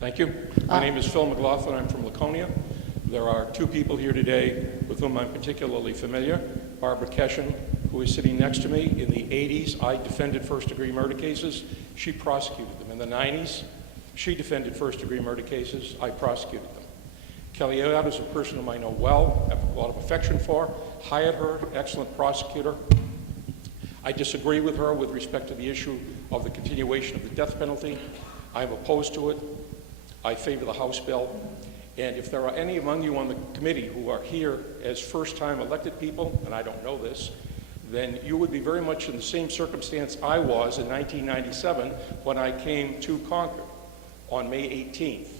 Thank you. My name is Phil McLaughlin. I'm from Laconia. There are two people here today with whom I'm particularly familiar. Barbara Keshen, who is sitting next to me. In the 80s, I defended first-degree murder cases. She prosecuted them. In the 90s, she defended first-degree murder cases. I prosecuted them. Kelly Ayotte is a person whom I know well, have a lot of affection for. Hired her, excellent prosecutor. I disagree with her with respect to the issue of the continuation of the death penalty. I'm opposed to it. I favor the House bill. And if there are any among you on the committee who are here as first-time elected people, and I don't know this, then you would be very much in the same circumstance I was in 1997 when I came to Concord on May 18th.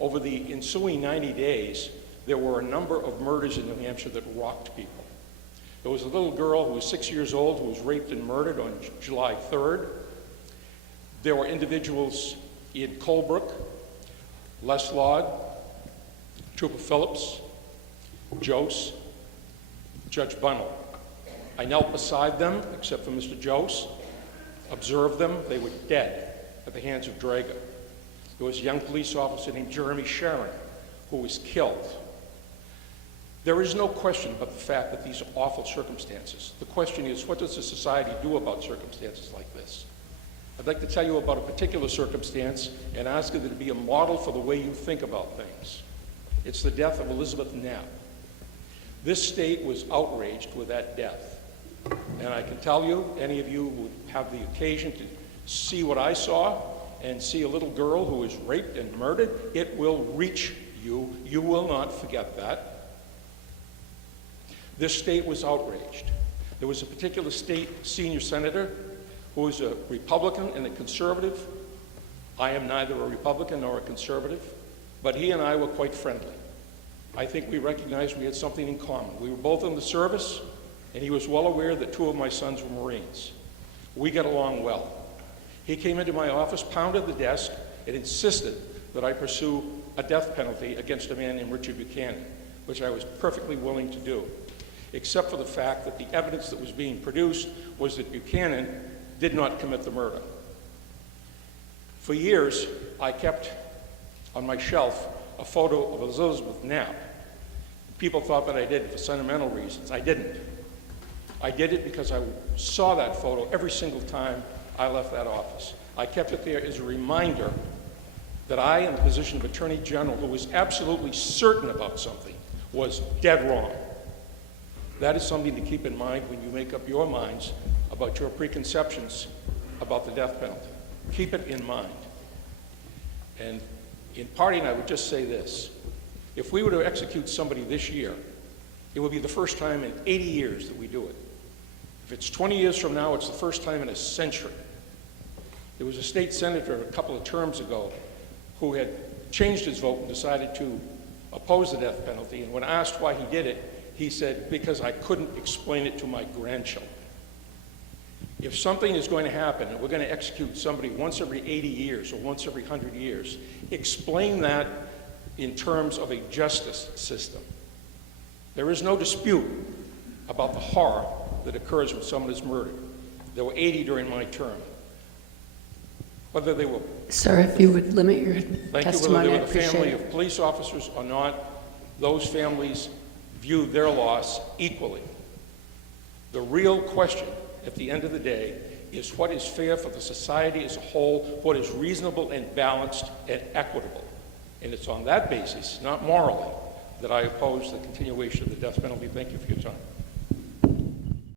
Over the ensuing 90 days, there were a number of murders in New Hampshire that rocked people. There was a little girl who was 6 years old who was raped and murdered on July 3rd. There were individuals in Colebrook, Les Lod, Trooper Phillips, Jose, Judge Bunnell. I knelt beside them, except for Mr. Jose, observed them. They were dead at the hands of Draga. There was a young police officer named Jeremy Sharon who was killed. There is no question about the fact that these are awful circumstances. The question is, what does a society do about circumstances like this? I'd like to tell you about a particular circumstance and ask you to be a model for the way you think about things. It's the death of Elizabeth Knapp. This state was outraged with that death. And I can tell you, any of you would have the occasion to see what I saw and see a little girl who was raped and murdered, it will reach you. You will not forget that. This state was outraged. There was a particular state senior senator who was a Republican and a conservative. I am neither a Republican nor a conservative, but he and I were quite friendly. I think we recognized we had something in common. We were both in the service, and he was well aware that two of my sons were Marines. We got along well. He came into my office, pounded the desk, and insisted that I pursue a death penalty against a man named Richard Buchanan, which I was perfectly willing to do, except for the fact that the evidence that was being produced was that Buchanan did not commit the murder. For years, I kept on my shelf a photo of Elizabeth Knapp. People thought that I did it for sentimental reasons. I didn't. I did it because I saw that photo every single time I left that office. I kept it there as a reminder that I, in the position of Attorney General, who was absolutely certain about something, was dead wrong. That is something to keep in mind when you make up your minds about your preconceptions about the death penalty. Keep it in mind. And in parting, I would just say this. If we were to execute somebody this year, it would be the first time in 80 years that we do it. If it's 20 years from now, it's the first time in a century. There was a state senator a couple of terms ago who had changed his vote and decided to oppose the death penalty, and when asked why he did it, he said, because I couldn't explain it to my grandchildren. If something is going to happen and we're going to execute somebody once every 80 years or once every 100 years, explain that in terms of a justice system. There is no dispute about the horror that occurs when someone is murdered. There were 80 during my term. Whether they were... Sir, if you would limit your testimony, whether they were the family of police officers or not, those families view their loss equally. The real question at the end of the day is what is fair for the society as a whole, what is reasonable and balanced and equitable. And it's on that basis, not morally, that I oppose the continuation of the death penalty. Thank you for your time.